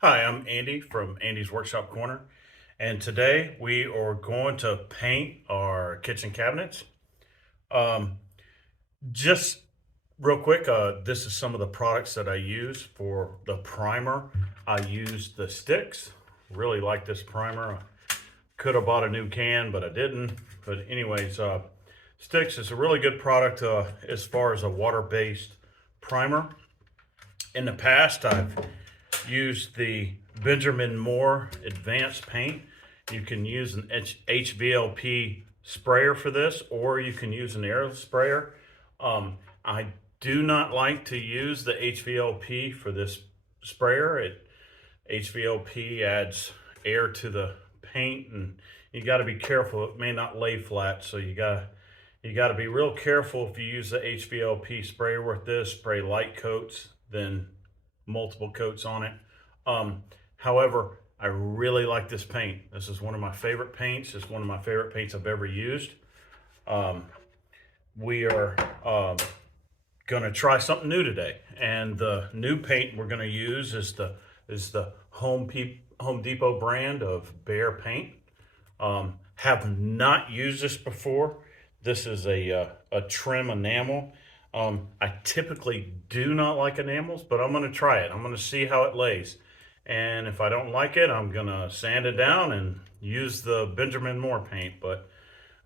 Hi, I'm Andy from Andy's Workshop Corner, and today we are going to paint our kitchen cabinets. Um, just real quick, this is some of the products that I use for the primer. I use the Stix. Really like this primer. I could have bought a new can, but I didn't. But anyways, Stix is a really good product as far as a water-based primer. In the past, I've used the Benjamin Moore Advanced Paint. You can use an HVLP sprayer for this, or you can use an air sprayer. I do not like to use the HVLP for this sprayer. HVLP adds air to the paint, and you got to be careful. It may not lay flat, so you got to be real careful if you use the HVLP sprayer with this. Spray light coats, then multiple coats on it. However, I really like this paint. This is one of my favorite paints. It's one of my favorite paints I've ever used. We are going to try something new today, and the new paint we're going to use is the Home Depot brand of Behr Paint. Have not used this before. This is a trim enamel. I typically do not like enamels, but I'm going to try it. I'm going to see how it lays. And if I don't like it, I'm going to sand it down and use the Benjamin Moore paint. But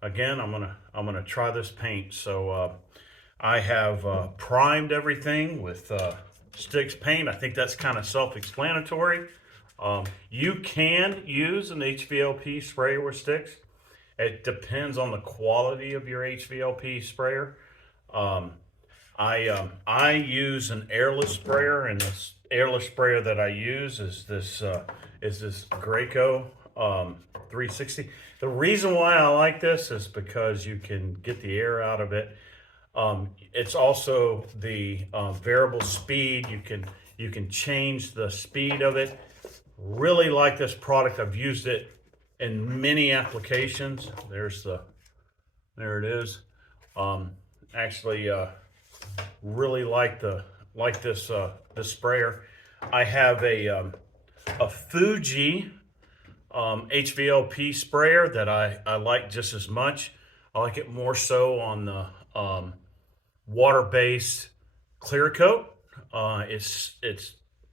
again, I'm going to try this paint. So I have primed everything with Stix paint. I think that's kind of self-explanatory. You can use an HVLP sprayer with Stix. It depends on the quality of your HVLP sprayer. I use an airless sprayer, and this airless sprayer that I use is this Graco 360. The reason why I like this is because you can get the air out of it. It's also the variable speed. You can change the speed of it. Really like this product. I've used it in many applications. There it is. Actually, really like this sprayer. I have a Fuji HVLP sprayer that I like just as much. I like it more so on the water-based clear coat. It's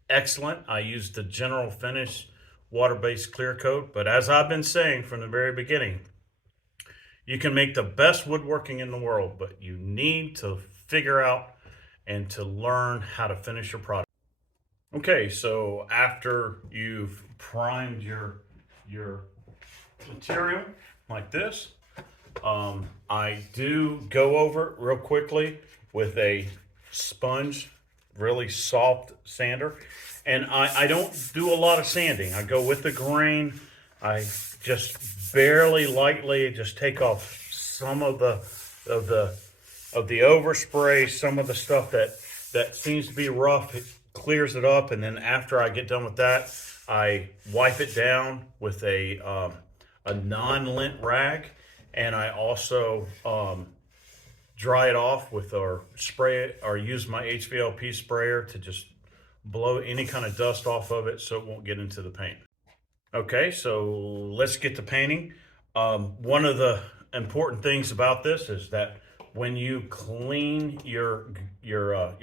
excellent. I use the General Finish water-based clear coat, but as I've been saying from the very beginning, you can make the best woodworking in the world, but you need to figure out and to learn how to finish your product. Okay, so after you've primed your material like this, I do go over it real quickly with a sponge, really soft sander. And I don't do a lot of sanding. I go with the grain. I just barely lightly just take off some of the overspray, some of the stuff that seems to be rough. It clears it up, and then after I get done with that, I wipe it down with a non-lint rag, and I also dry it off with or use my HVLP sprayer to just blow any kind of dust off of it so it won't get into the paint. Okay, so let's get to painting. One of the important things about this is that when you clean your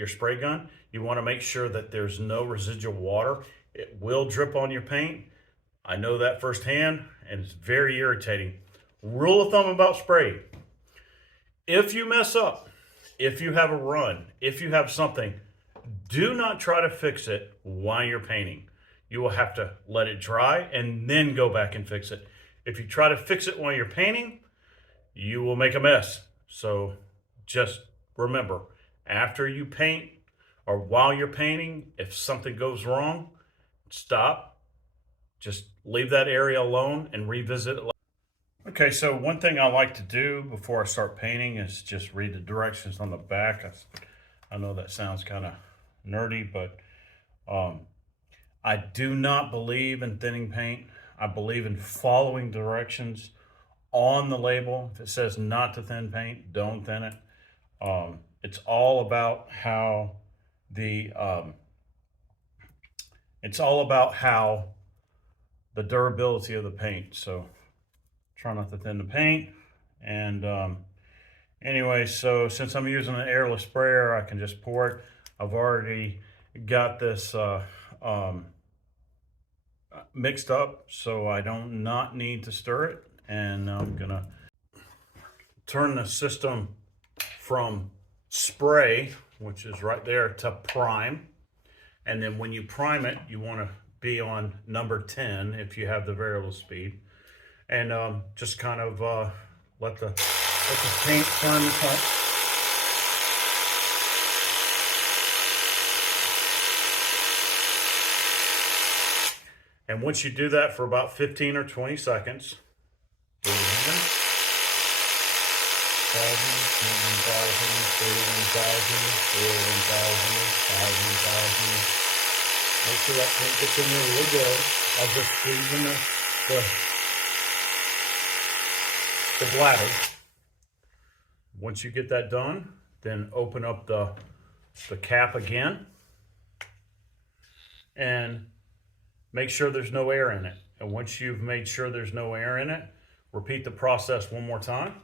spray gun, you want to make sure that there's no residual water. It will drip on your paint. I know that firsthand, and it's very irritating. Rule of thumb about spray: if you mess up, if you have a run, if you have something, do not try to fix it while you're painting. You will have to let it dry and then go back and fix it. If you try to fix it while you're painting, you will make a mess. So just remember, after you paint or while you're painting, if something goes wrong, stop, just leave that area alone and revisit it. Okay, so one thing I like to do before I start painting is just read the directions on the back. I know that sounds kind of nerdy, but I do not believe in thinning paint. I believe in following directions on the label. If it says not to thin paint, don't thin it. It's all about how the durability of the paint. So try not to thin the paint. And anyway, so since I'm using an airless sprayer, I can just pour it. I've already got this mixed up, so I don't not need to stir it. And I'm gonna turn the system from spray, which is right there, to prime. And then when you prime it, you want to be on number 10 if you have the variable speed. And just kind of let the paint turn the pump. And once you do that for about 15 or 20 seconds, make sure that paint gets in there really good. I'll just squeeze in the bladder. Once you get that done, then open up the cap again and make sure there's no air in it. And once you've made sure there's no air in it, repeat the process one more time.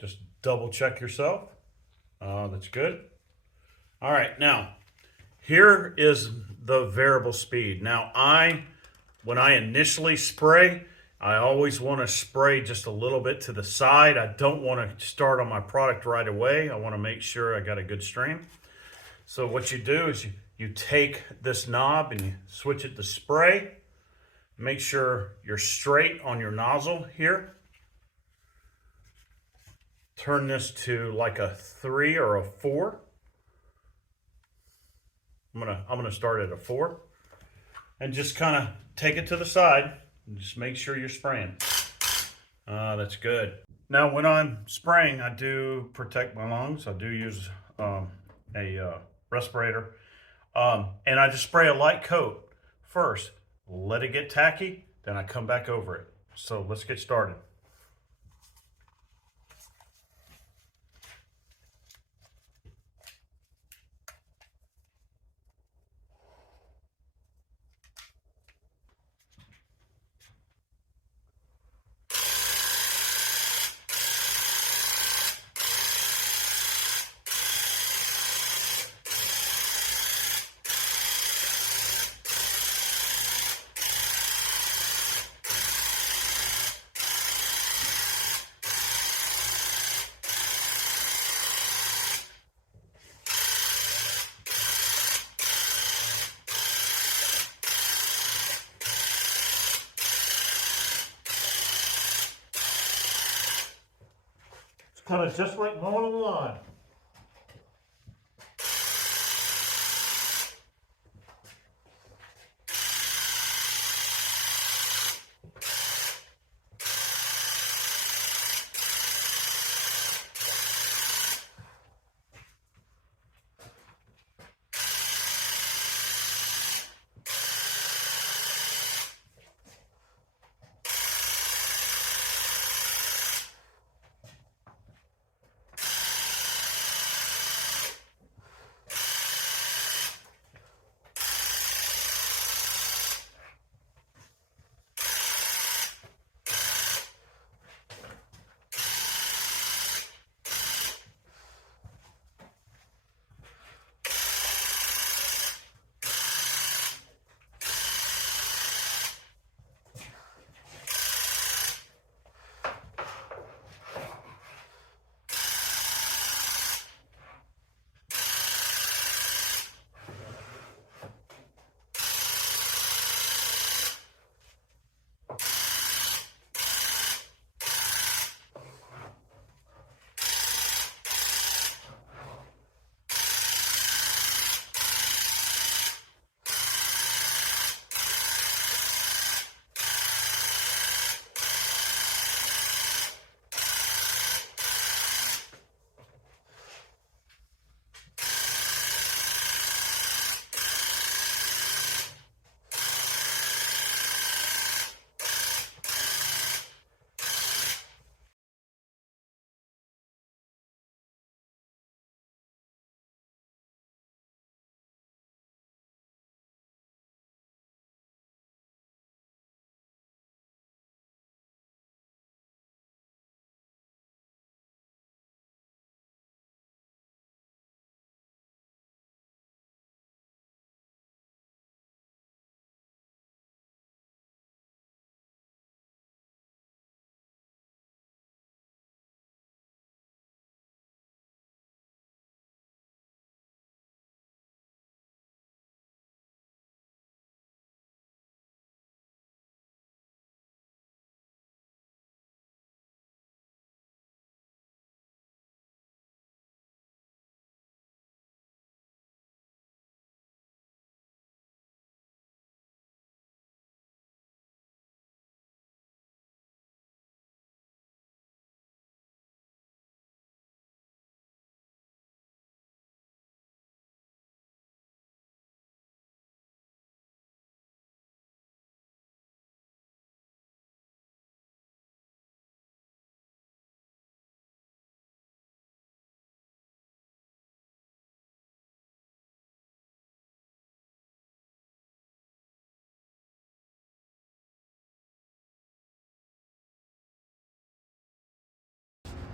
Just double check yourself. That's good. All right, now here is the variable speed. Now when I initially spray, I always want to spray just a little bit to the side. I don't want to start on my product right away. I want to make sure I got a good stream. So what you do is you take this knob and you switch it to spray. Make sure you're straight on your nozzle here. Turn this to like a 3 or a 4. I'm gonna start at a 4. And just kind of take it to the side. And just make sure you're spraying. That's good. Now when I'm spraying, I do protect my lungs. I do use a respirator. And I just spray a light coat first. Let it get tacky, then I come back over it. So let's get started. Kind of just like mowing a lawn.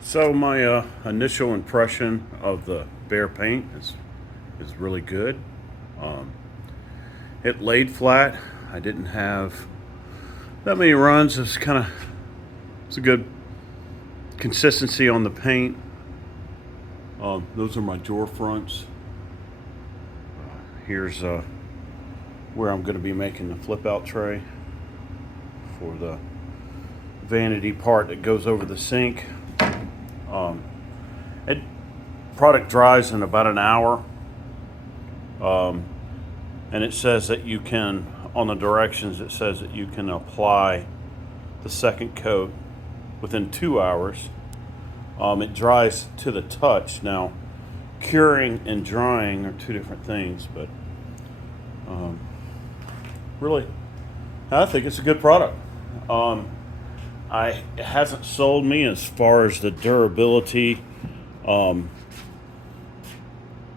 So my initial impression of the Behr paint is really good. Um, it laid flat. I didn't have that many runs. It's a good consistency on the paint. Those are my drawer fronts. Here's where I'm going to be making the flip out tray for the vanity part that goes over the sink. It product dries in about an hour, and it says that you can, on the directions, it says that you can apply the second coat within 2 hours. It dries to the touch. Now, curing and drying are two different things, but really, I think it's a good product. It hasn't sold me as far as the durability,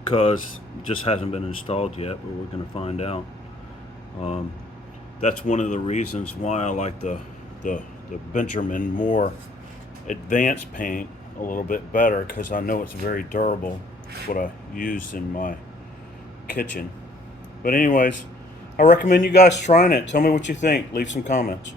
because it just hasn't been installed yet, but we're going to find out. That's one of the reasons why I like the Benjamin more advanced paint a little bit better, because I know it's very durable. It's what I used in my kitchen. But anyways, I recommend you guys trying it. Tell me what you think. Leave some comments.